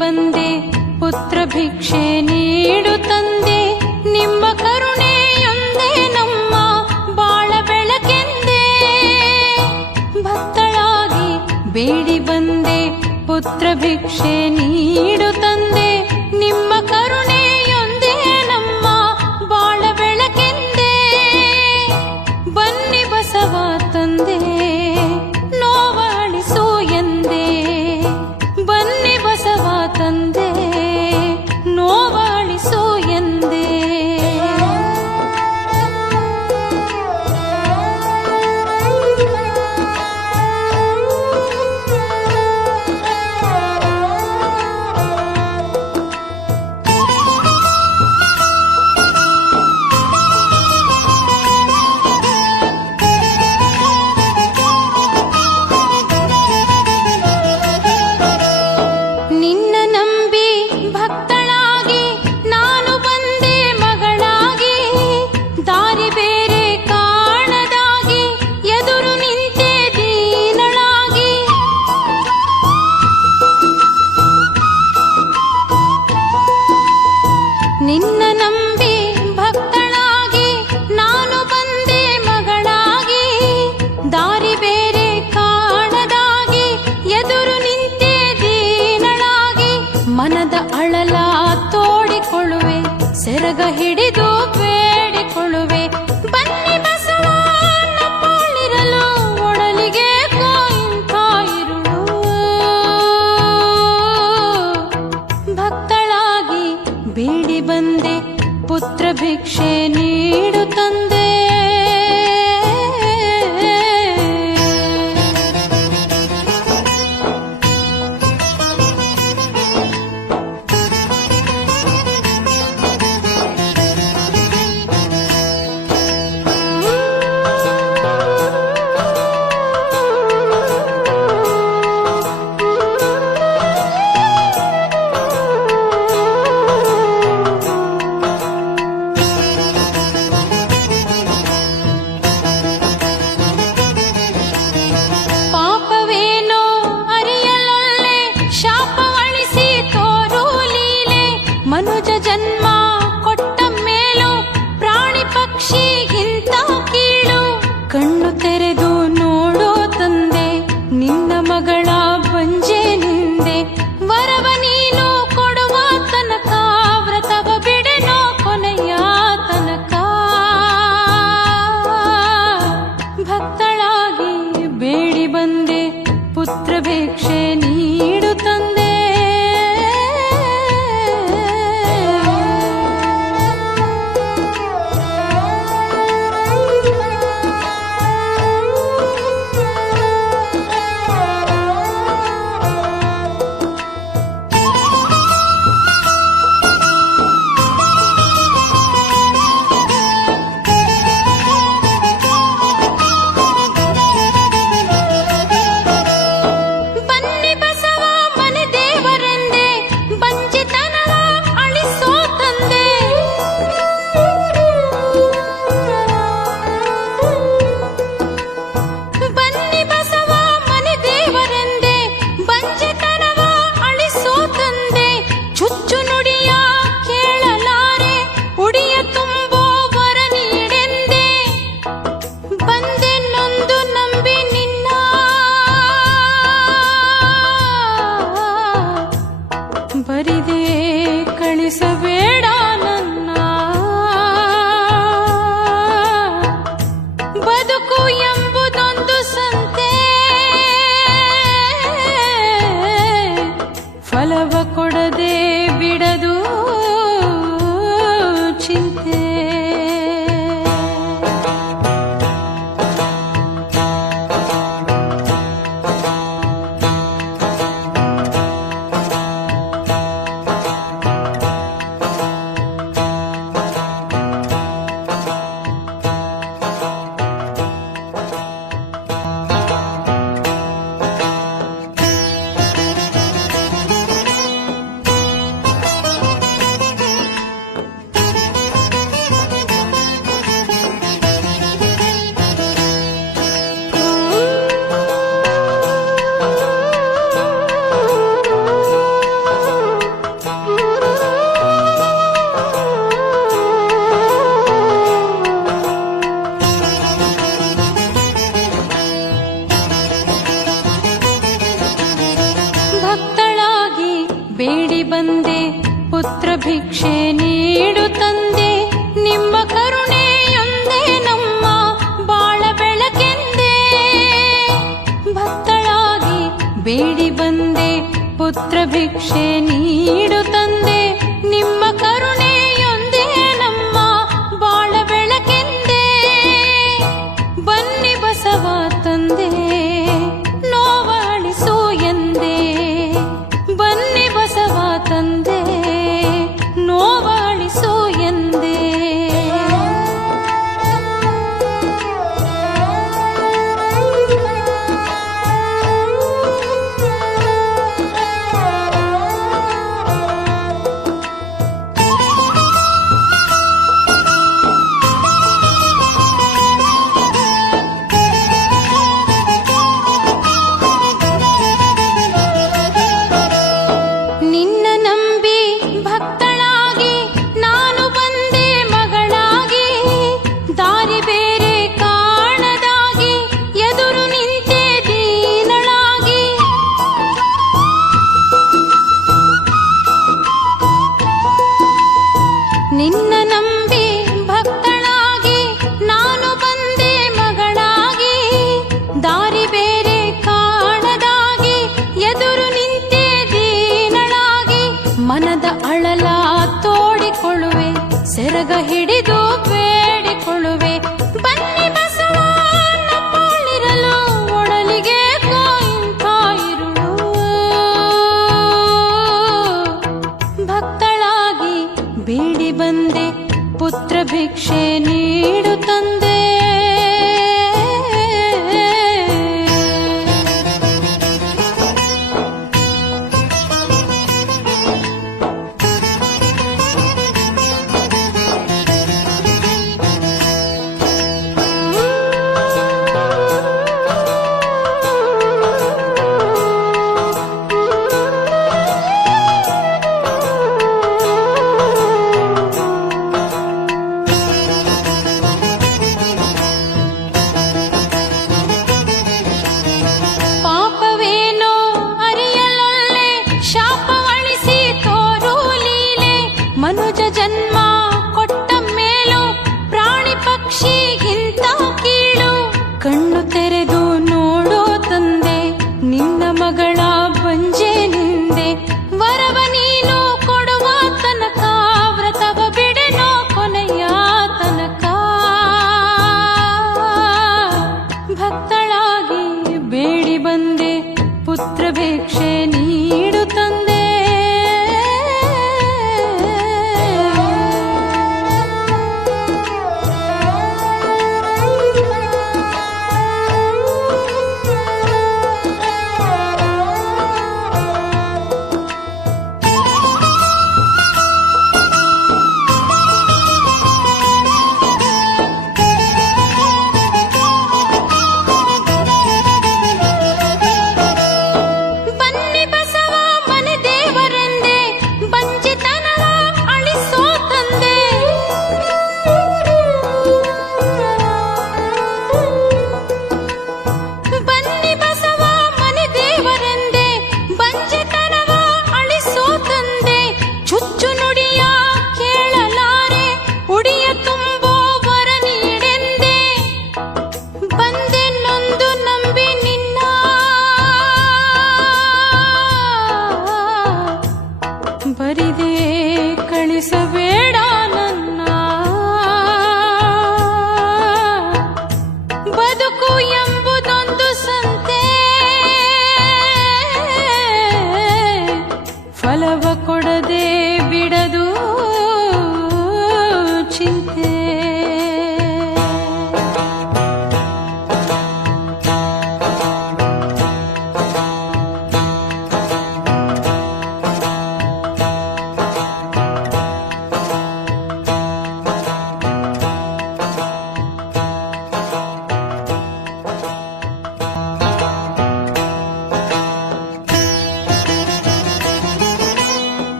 ಬಂದೆ ಪುತ್ರ ಭಿಕ್ಷೆ ನೀಡು ತಂದೆ, ನಿಮ್ಮ ಕರುಣೆಯೊಂದೇ ನಮ್ಮ ಬಾಳ ಬೆಳಕೆಂದೇ. ಭಕ್ತಳಾಗಿ ಬೇಡಿ ಬಂದೆ ಪುತ್ರ ಭಿಕ್ಷೆ ನೀಡು ತಂದೆ, ನಿಮ್ಮ ಕರುಣೆಯೊಂದೇ ನಮ್ಮ ಬಾಳ ಬೆಳಕೆಂದೇ. ಬನ್ನಿ ಬಸವ ತಂದೆ ನೋವಳಿಸು ಎಂದೇ, ಬನ್ನಿ ಬಸವ ತಂದೆ ನೋವಳಿಸು ಎಂದೇ. ನಿನ್ನ ನಂಬಿ ಭಕ್ತಳಾಗಿ ನಾನು ಬಂದೆ ಮಗಳಾಗಿ, ದಾರಿ ಬೇರೆ ಕಾಣದಾಗಿ ಎದುರು ನಿಂತೆ ದೀನಳಾಗಿ. ನಿನ್ನ ನಂಬಿ ಭಕ್ತಳಾಗಿ ನಾನು ಬಂದೆ ಮಗಳಾಗಿ, ದಾರಿ ಬೇರೆ ಕಾಣದಾಗಿ ಎದುರು ನಿಂತೆ ದೀನಳಾಗಿ. ಮನದ ಅಳಲ ತೋಡಿಕೊಳ್ಳುವೆ, ಸೆರಗ ಹಿಡಿದು ಬೇಡಿಕೊಳ್ಳುವೆ, ಬನ್ನಿ ಬಸವ ನಮ್ಮೊಳಿರಲು ಒಡಲಿಗೆ ಇಂಥ ಇರುಳು. ಭಕ್ತಳಾಗಿ ಬೇಡಿ ಬಂದೆ ಪುತ್ರ ಭಿಕ್ಷೆ ನೀಡು ತಂದೆ. ಪಾಪವೇನೋ ಅರಿಯಲೊಲ್ಲೆ ಶಾಪವಳಿಸಿ ತೋರು ಲೀಲೆ, ಮನುಜ ಜನ್ಮ ಕೊಟ್ಟ ಮೇಲೂ ಪ್ರಾಣಿ ಪಕ್ಷಿಗಿಂತ ಕೀಳು. ಕಣ್ಣು ತೆರೆದು ನೋಡೋ ತಂದೆ ನಿನ್ನ ಮಗಳ ಬಂಜೆ ನಿಂದೆ, ವರವ ನೀನು ಕೊಡುವ ತನಕ ವ್ರತವ ಬಿಡೆನೋ ಕೊನೆಯ ತನಕ. ಭಕ್ತಳಾಗಿ ಬೇಡಿ ಬಂದೆ ಪುತ್ರ ಭಿಕ್ಷೆ ನೀಡು ತಂದೆ. ಬನ್ನಿ ಬಂದೆ ಪುತ್ರ ಭಿಕ್ಷೆ ನೀಡು ತಂದೆ ನಿಮ್ಮ ಕರುಣೆಯೊಂದೇ ನಮ್ಮ ಬಾಳ ಬೆಳಕೆಂದೇ ಭಕ್ತಳಾಗಿ ಬೇಡಿ ಬಂದೆ ಪುತ್ರ ಭಿಕ್ಷೆ ನೀಡು ತಂದೆ ನಿಮ್ಮ ಕರುಣೆಯೊಂದೇ ನಮ್ಮ ಬಾಳ ಬೆಳಕೆಂದೇ ಬನ್ನಿ ಬಸವ ತಂದೆ ನೋವಳಿಸು ಎಂದೇ ಬನ್ನಿ ಬಸವ ತಂದೆ ನೋವಳಿಸು ಎಂದೇ ನಿನ್ನ ನಂಬಿ ಭಕ್ತಳಾಗಿ ನಾನು ಬಂದೆ ಮಗಳಾಗಿ ದಾರಿ ಬೇರೆ ಕಾಣದಾಗಿ ಎದುರು ನಿಂತೆ ದೀನಳಾಗಿ ನಿನ್ನ ನಂಬಿ ಭಕ್ತಳಾಗಿ ನಾನು ಬಂದೆ ಮಗಳಾಗಿ ದಾರಿ ಬೇರೆ ಕಾಣದಾಗಿ ಎದುರು ನಿಂತೆ ದೀನಳಾಗಿ ಮನದ ಅಳಲ ತೋಡಿಕೊಳ್ಳುವೆ ಸೆರಗ ಹಿಡಿದು ಬೇಡಿಕೊಳ್ಳುವೆ ಬನ್ನಿ ಬಸವ ನಮ್ಮೊಳಿರಲು ಒಡಲಿಗೆ ಇಂಥ ಇರುಳು ಭಕ್ತಳಾಗಿ ಬೇಡಿ ಬಂದೆ ಪುತ್ರ ಭಿಕ್ಷೆ ನೀಡು ತಂದೆ ಪಾಪವೇನೋ ಅರಿಯಲೊಲ್ಲೆ ಶಾಪವಳಿಸಿ ತೋರು ಲೀಲೆ ಮನುಜ ಜನ್ಮ ಕೊಟ್ಟ ಮೇಲೂ ಪ್ರಾಣಿ ಪಕ್ಷಿಗಿಂತ ಕೀಳು ಕಣ್ಣು ತೆರೆದು ನೋಡೋ ತಂದೆ ನಿನ್ನ ಮಗಳ ಬಂಜೆ ನಿಂದೆ ವರವ ನೀನು ಕೊಡುವ ತನಕ ವ್ರತವ ಬಿಡೆನೋ ಕೊನೆಯ ತನಕ ಭಕ್ತಳಾಗಿ ಬೇಡಿ ಬಂದೆ ಪುತ್ರ ಭಿಕ್ಷೆ ನೀಡು ತಂದೆ ಬನ್ನಿ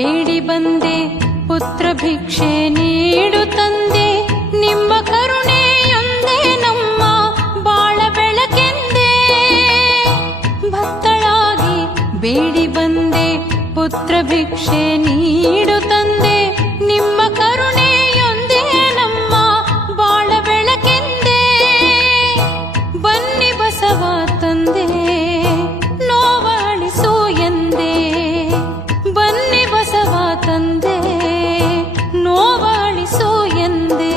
ಬೇಡಿ ಬಂದೆ ಪುತ್ರ ಭಿಕ್ಷೆ ನೀಡು ತಂದೆ ನಿಮ್ಮ ಕರುಣೆಯೊಂದೇ ನಮ್ಮ ಬಾಳ ಬೆಳಕೆಂದೇ ಭಕ್ತಳಾಗಿ ಬೇಡಿ ಬಂದೆ ಪುತ್ರ ಭಿಕ್ಷೆ ನೀಡು ತಂದೆ ನಿಮ್ಮ ಕರುಣೆಯೊಂದೇ ನಮ್ಮ ಬಾಳ ಬೆಳಕೆಂದೇ ಬನ್ನಿ ಬಸವ ತಂದೆ ನೋವಾಳಿಸು ಎಂದೇ ಬನ್ನಿ ಬಸವ ತಂದೆ ನೋವಾಳಿಸು ಎಂದೇ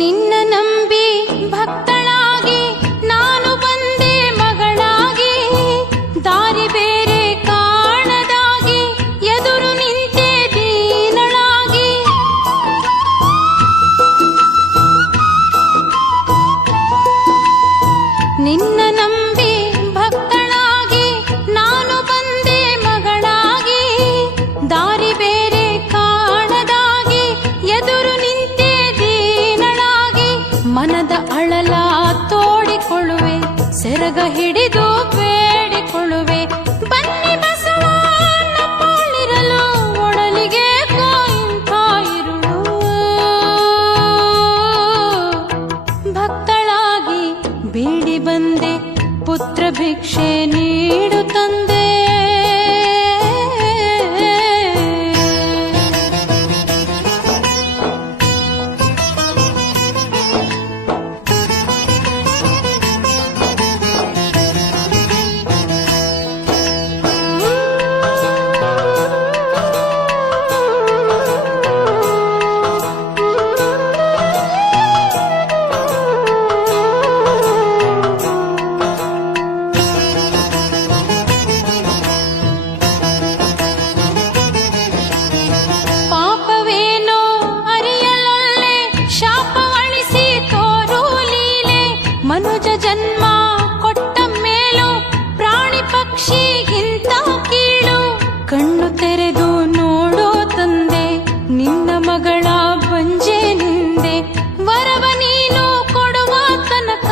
ನಿನ್ನ ನಂಬಿ ಭಕ್ತಳಾಗಿ ನಾನು ಬಂದೆ ಮಗಳಾಗಿ ದಾರಿ ಬೇರೆ ಕಾಣದಾಗಿ ಎದುರು ನಿಂತೆ ದೀನಳಾಗಿ ನಿನ್ನ ನಂಬಿ ಭಕ್ತಳಾಗಿ ನಾನು ಬಂದೆ ಮಗಳಾಗಿ ದಾರಿ ಬೇರೆ ಕಾಣದಾಗಿ ಎದುರು ನಿಂತೆ ದೀನಳಾಗಿ ಮನದ ಅಳಲ ತೋಡಿಕೊಳ್ಳುವೆ ಸೆರಗ ಹಿಡಿದು ಬೇಡಿಕೊಳ್ಳುವೆ ಬನ್ನಿ ಬಸವ ನಮ್ಮೊಳಿರಲು ಒಡಲಿಗೆ ಇಂಥ ಇರುಳು ಭಕ್ತಳಾಗಿ ಬೇಡಿ ಬಂದೆ ಪುತ್ರ ಭಿಕ್ಷೆ ನೀಡು ತಂದೆ ಪಾಪವೇನೋ ಅರಿಯಲೊಲ್ಲೆ ಶಾಪವಳಿಸಿ ತೋರು ಲೀಲೆ ಮನುಜ ಜನ್ಮ ಕೊಟ್ಟ ಮೇಲೂ ಪ್ರಾಣಿ ಪಕ್ಷಿಗಿಂತ ಕೀಳು ಕಣ್ಣು ತೆರೆದು ನೋಡೋ ತಂದೆ ನಿನ್ನ ಮಗಳ ಬಂಜೆ ನಿಂದೆ ವರವ ನೀನು ಕೊಡುವ ತನಕ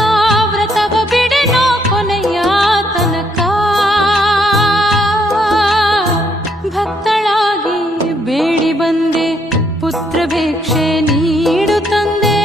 ವ್ರತವ ಬಿಡೆನೋ ಕೊನೆಯ ತನಕ ಭಕ್ತಳಾಗಿ ಬೇಡಿ ಬಂದೆ ಪುತ್ರ ಭಿಕ್ಷೆ ನೀಡು ತಂದೆ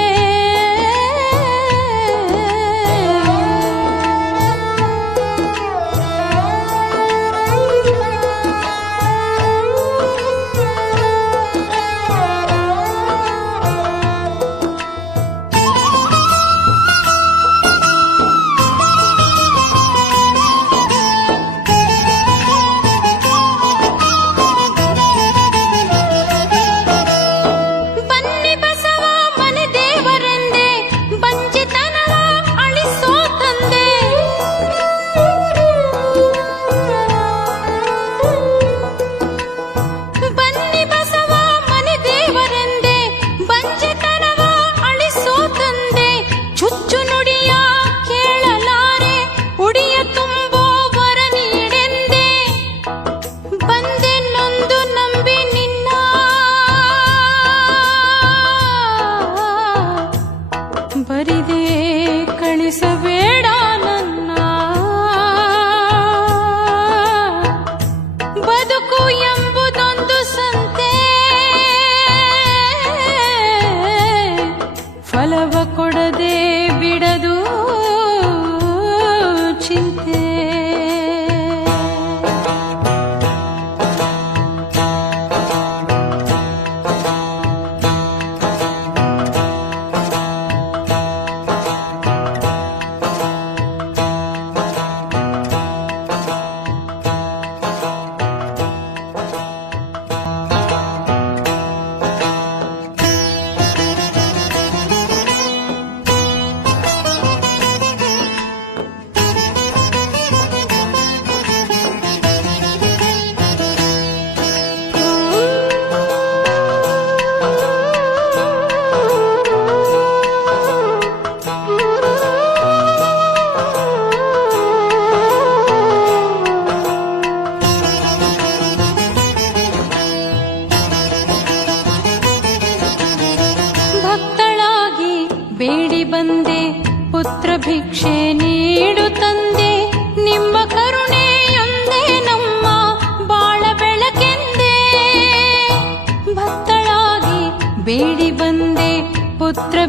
ಬನ್ನಿ ಬಸವ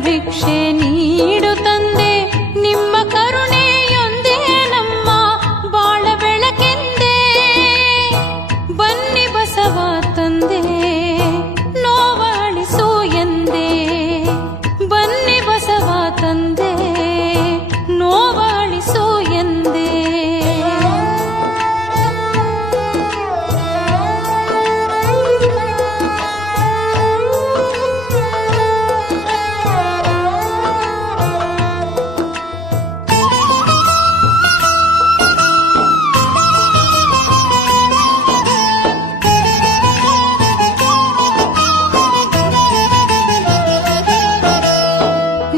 ಭಿಕ್ಷೆ ನೀಡು ತಂದೆ, ನಿಮ್ಮ ಕರುಣೆಯೊಂದೇ ನಮ್ಮ ಬಾಳ ಬೆಳಕೆಂದೇ. ಬನ್ನಿ ಬಸವ ತಂದೆ ನೋವಾಳಿಸು ಎಂದೇ, ಬನ್ನಿ ಬಸವ ತಂದೆ ನೋವಾಳಿಸು ಎಂದೇ.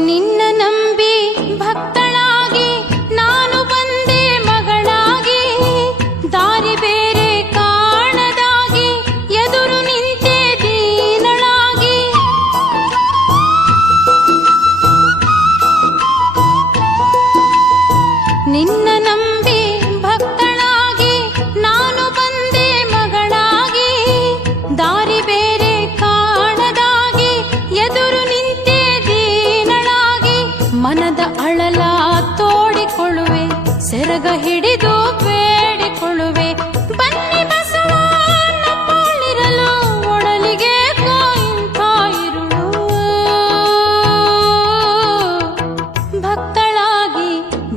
ನಿನ್ನ ನಂಬಿ ಭಕ್ತಳಾಗಿ ನಾನು ಬಂದೆ ಮಗಳಾಗಿ, ದಾರಿ ಬೇರೆ ಕಾಣದಾಗಿ ಎದುರು ನಿಂತೆ ದೀನಳಾಗಿ. ನಿನ್ನ ನಂಬಿ ಭಕ್ತಳಾಗಿ ನಾನು ಬಂದೆ ಮಗಳಾಗಿ, ದಾರಿ ಬೇರೆ ಕಾಣದಾಗಿ ಎದುರು ನಿಂತೆ ದೀನಳಾಗಿ. ಮನದ ಅಳಲ ತೋಡಿಕೊಳ್ಳುವೆ, ಸೆರಗ ಹಿಡಿದು ಬೇಡಿಕೊಳ್ಳುವೆ, ಬನ್ನಿ ಬಸವ ನಮ್ಮೊಳಿರಲು ಒಡಲಿಗೆ ಇಂಥ ಇರುಳು. ಭಕ್ತಳಾಗಿ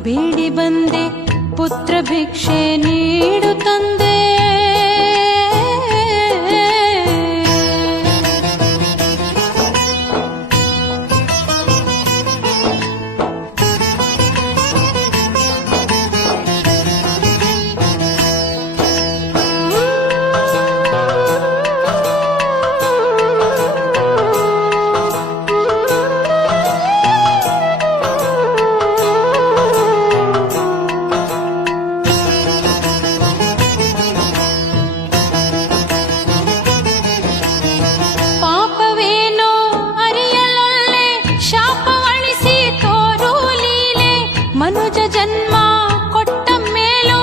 ಬೇಡಿ ಬಂದೆ, ಪುತ್ರ ಭಿಕ್ಷೆ ನೀಡು ತಂದೆ. ಪಾಪವೇನೋ ಅರಿಯಲೊಲ್ಲೆ ಶಾಪವಳಿಸಿ ತೋರು ಲೀಲೆ. ಮನುಜ ಜನ್ಮ ಕೊಟ್ಟ ಮೇಲೂ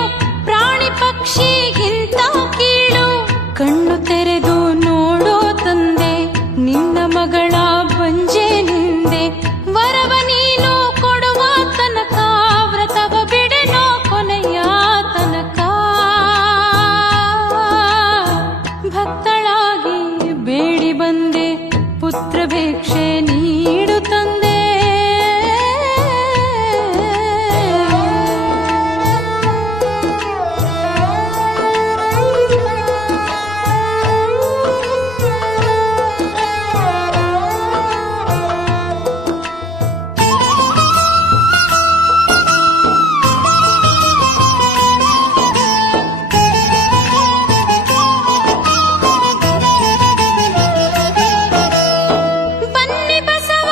ಪ್ರಾಣಿ ಪಕ್ಷಿಗಿಂತ ಕೀಳು. ಕಣ್ಣು ತೆರೆದು ನೋಡೋ ತಂದೆ, ನಿನ್ನ ಮಗಳ ಬಂಜೆ ನಿಂದೆ. ವರವ ನೀನು ಕೊಡುವ ತನಕ ವ್ರತವ ಬಿಡೆನೋ ಕೊನೆಯ ತನಕ. ಭಕ್ತಳಾಗಿ ಬೇಡಿ ಬಂದೆ, ಪುತ್ರ ಭಿಕ್ಷೆ ನೀಡು ತಂದೆ. ಬನ್ನಿ ಬಸವ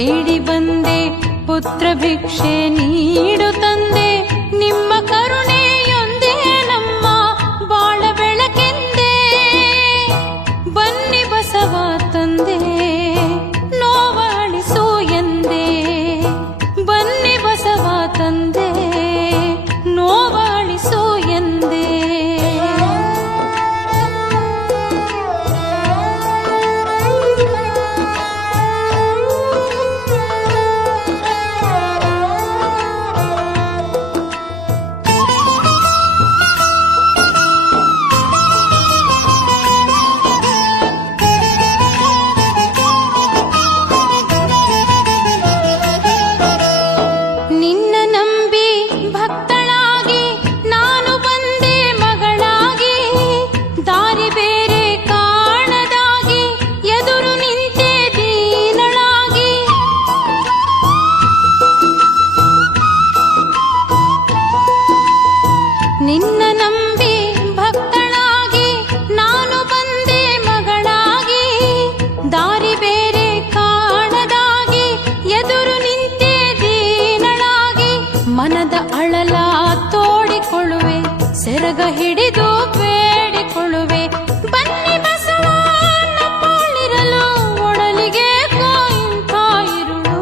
ಬೇಡಿ ಬಂದೆ ಪುತ್ರ ಭಿಕ್ಷೆ ನೀಡು ತಂದೆ ನಿಮ್ಮ ಕರುಣೆಯೊಂದೇ ನಮ್ಮ ಬಾಳ ಬೆಳಕೆಂದೇ ಬನ್ನಿ ಬಸವ ತಂದೆ ನೋವಾಳಿಸು ಎಂದೇ ಬನ್ನಿ ಬಸವ ತಂದೆ ನೋವಾಳಿಸು ಎಂದೇ ನಿನ್ನ ನಂಬಿ ಭಕ್ತಳಾಗಿ ನಾನು ಬಂದೆ ಮಗಳಾಗಿ ದಾರಿ ಬೇರೆ ಕಾಣದಾಗಿ ಎದುರು ನಿಂತೆ ದೀನಳಾಗಿ ನಿನ್ನ ನಂಬಿ ಭಕ್ತಳಾಗಿ ನಾನು ಬಂದೆ ಮಗಳಾಗಿ ದಾರಿ ಬೇರೆ ಕಾಣದಾಗಿ ಎದುರು ನಿಂತೆ ದೀನಳಾಗಿ ಮನದ ಅಳಲ ತೋಡಿಕೊಳ್ಳುವೆ ಸೆರಗ ಹಿಡಿದು ಬೇಡಿಕೊಳ್ಳುವೆ ಬನ್ನಿ ಬಸವ ನಮ್ಮೊಳಿರಲು ಒಡಲಿಗೆ ಇಂಥ ಇರುಳು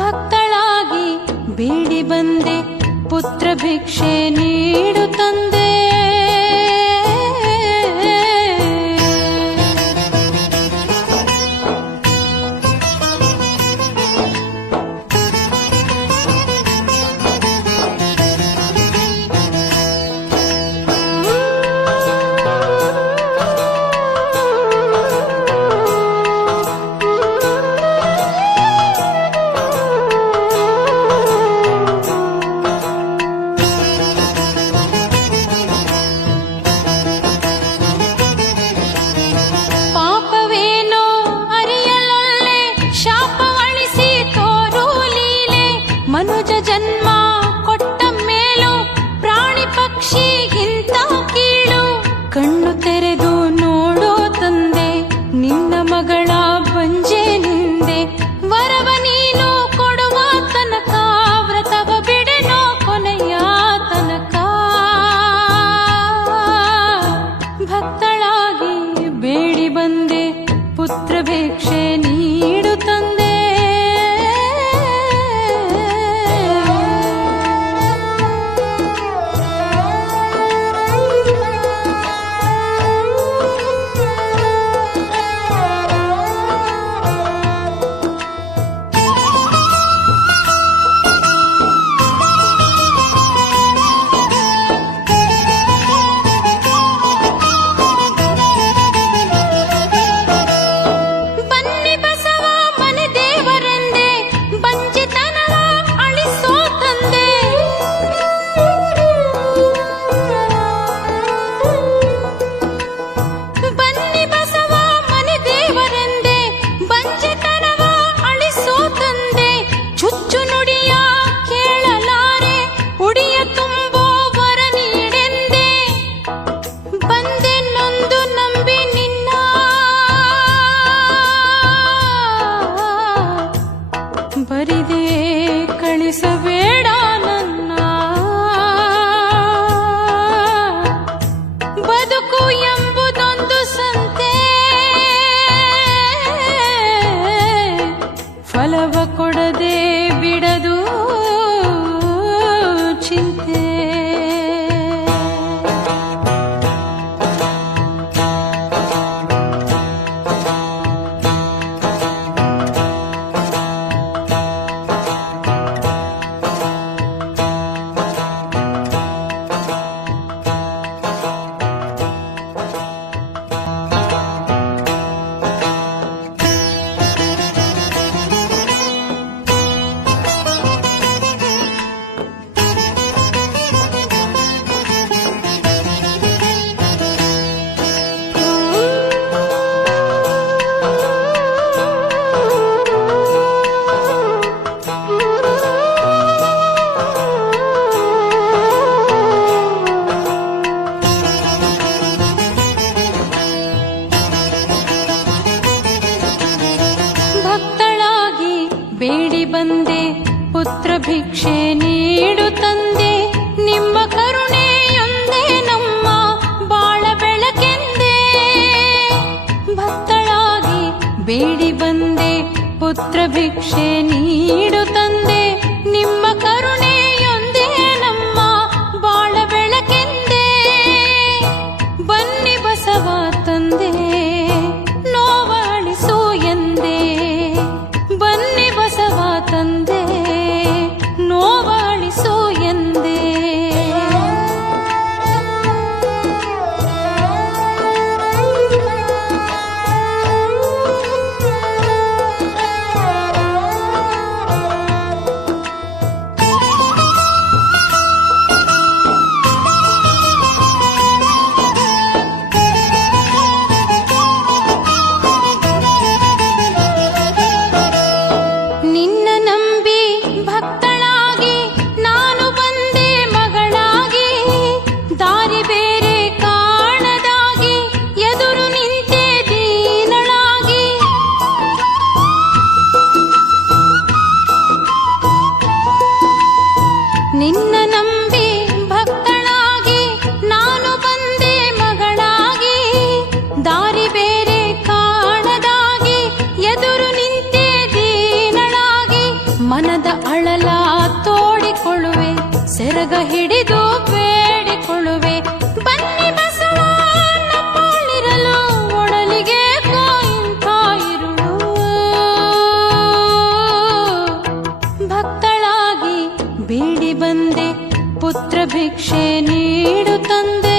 ಭಕ್ತಳಾಗಿ ಬೇಡಿ ಬಂದೆ ಪುತ್ರ ಭಿಕ್ಷೆ ನೀಡು ತಂದೆ ಪಾಪವೇನೋ ಅರಿಯಲೊಲ್ಲೆ ಶಾಪವಳಿಸಿ ತೋರು ಲೀಲೆ ಮನುಜ ಜನ್ಮ ಕೊಟ್ಟ ಮೇಲೂ ಪ್ರಾಣಿ ಪಕ್ಷಿಗಿಂತ ಕೀಳು ಕಣ್ಣು ತೆರೆದು ನೋಡೋ ತಂದೆ ನಿನ್ನ ಮಗಳ ಬಂಜೆ ನಿಂದೆ ವರವ ನೀನು ಕೊಡುವ ತನಕ ವ್ರತವ ಬಿಡೆನೋ ಕೊನೆಯ ತನಕ ಭಕ್ತಳಾಗಿ ಬೇಡಿ ಬಂದೆ ಪುತ್ರ ಭಿಕ್ಷೆ ನೀಡು ತಂದೆ ಬನ್ನಿ ಭಿಕ್ಷೆ ನೀಡು ತಂದೆ, ನಿಮ್ಮ ಕರುಣೆಯೊಂದೇ ನಮ್ಮ ಬಾಳ ಬೆಳಕೆಂದೇ. ಭಕ್ತಳಾಗಿ ಬೇಡಿ ಬಂದೆ, ಪುತ್ರ ಭಿಕ್ಷೆ ನೀಡು ತಂದೆ, ನಿಮ್ಮ ಕರುಣೆಯೊಂದೇ ನಮ್ಮ ಬಾಳ ಬೆಳಕೆಂದೇ. ಬನ್ನಿ ಬಸವ ತಂದೆ, ನೋವಳಿಸು ಎಂದೇ. ಬನ್ನಿ ಬಸವ ತಂದೆ, ನೋವಳಿಸು ಎಂದೇ. ನಿನ್ನ ನಂಬಿ ಭಕ್ತಳಾಗಿ ನಾನು ಬಂದೆ ಮಗಳಾಗಿ, ದಾರಿ ಬೇರೆ ಕಾಣದಾಗಿ ಎದುರು ನಿಂತೆ ದೀನಳಾಗಿ. ನಿನ್ನ ನಂಬಿ ಭಕ್ತಳಾಗಿ ನಾನು ಬಂದೆ ಮಗಳಾಗಿ, ದಾರಿ ಬೇರೆ ಕಾಣದಾಗಿ ಎದುರು ನಿಂತೆ ದೀನಳಾಗಿ. ಮನದ ಅಳಲ ತೋಡಿಕೊಳ್ಳುವೆ, ಸೆರಗ ಹಿಡಿದು ಬೇಡಿಕೊಳ್ಳುವೆ. ಬನ್ನಿ ಬಸವ ನಮ್ಮೊಳಿರಲು, ಒಡಲಿಗೆ ಇಂಥ ಇರುಳು. ಭಕ್ತಳಾಗಿ ಬೇಡಿ ಬಂದೆ, ಪುತ್ರ ಭಿಕ್ಷೆ ನೀಡು ತಂದೆ.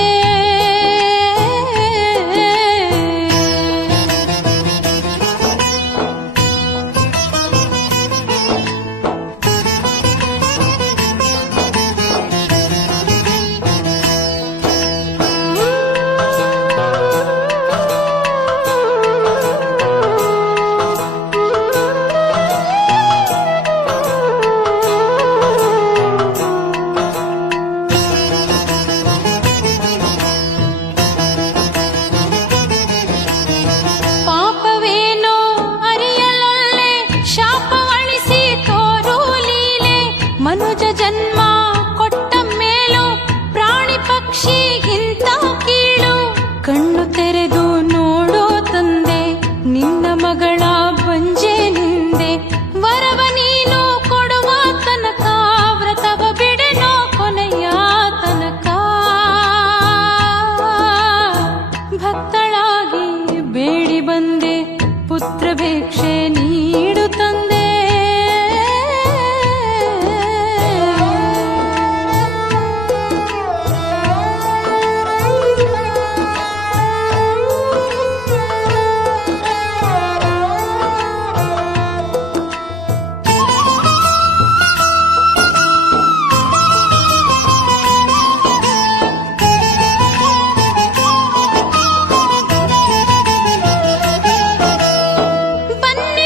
ಪಾಪವೇನೋ ಅರಿಯಲೊಲ್ಲೆ, ಶಾಪವಳಿಸಿ ತೋರು ಲೀಲೆ. ಮನುಜ ಜನ್ಮ ಕೊಟ್ಟ ಮೇಲೂ ಪ್ರಾಣಿ ಪಕ್ಷಿಗಿಂತ ಕೀಳು. ಕಣ್ಣು ತೆರೆದು ನೋಡೋ ತಂದೆ, ನಿನ್ನ ಮಗಳ ಬಂಜೆ ನಿಂದೆ. ವರವ ನೀನು ಕೊಡುವ ತನಕ, ವ್ರತವ ಬಿಡೆನೋ ಕೊನೆಯ ತನಕ. ಭಕ್ತಳಾಗಿ ಬೇಡಿ ಬಂದೆ, ಪುತ್ರ ಭಿಕ್ಷೆ ನೀಡು ತಂದೆ. ಬನ್ನಿ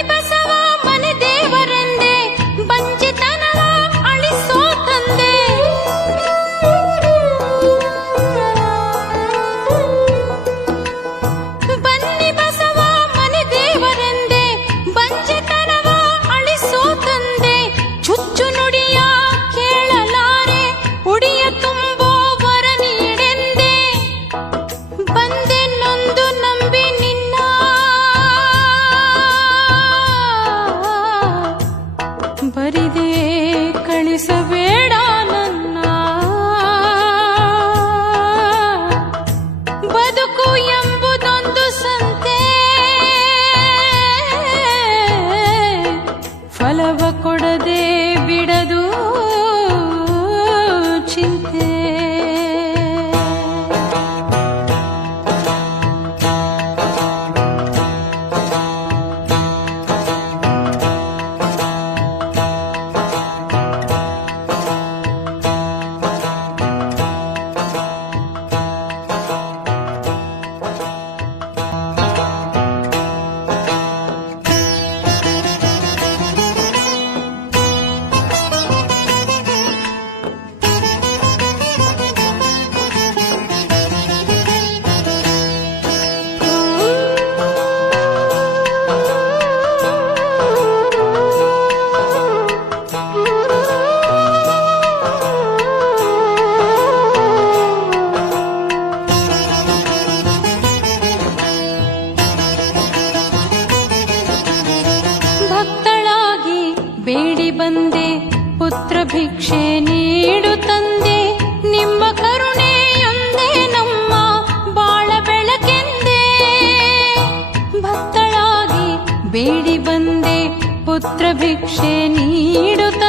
ಭಿಕ್ಷೆ ನೀಡು ತಂದೆ, ನಿಮ್ಮ ಕರುಣೆಯೊಂದೇ ನಮ್ಮ ಬಾಳ ಬೆಳಕೆಂದೇ. ಭಕ್ತಳಾಗಿ ಬೇಡಿ ಬಂದೆ, ಪುತ್ರ ಭಿಕ್ಷೆ ನೀಡು ತಂದೆ.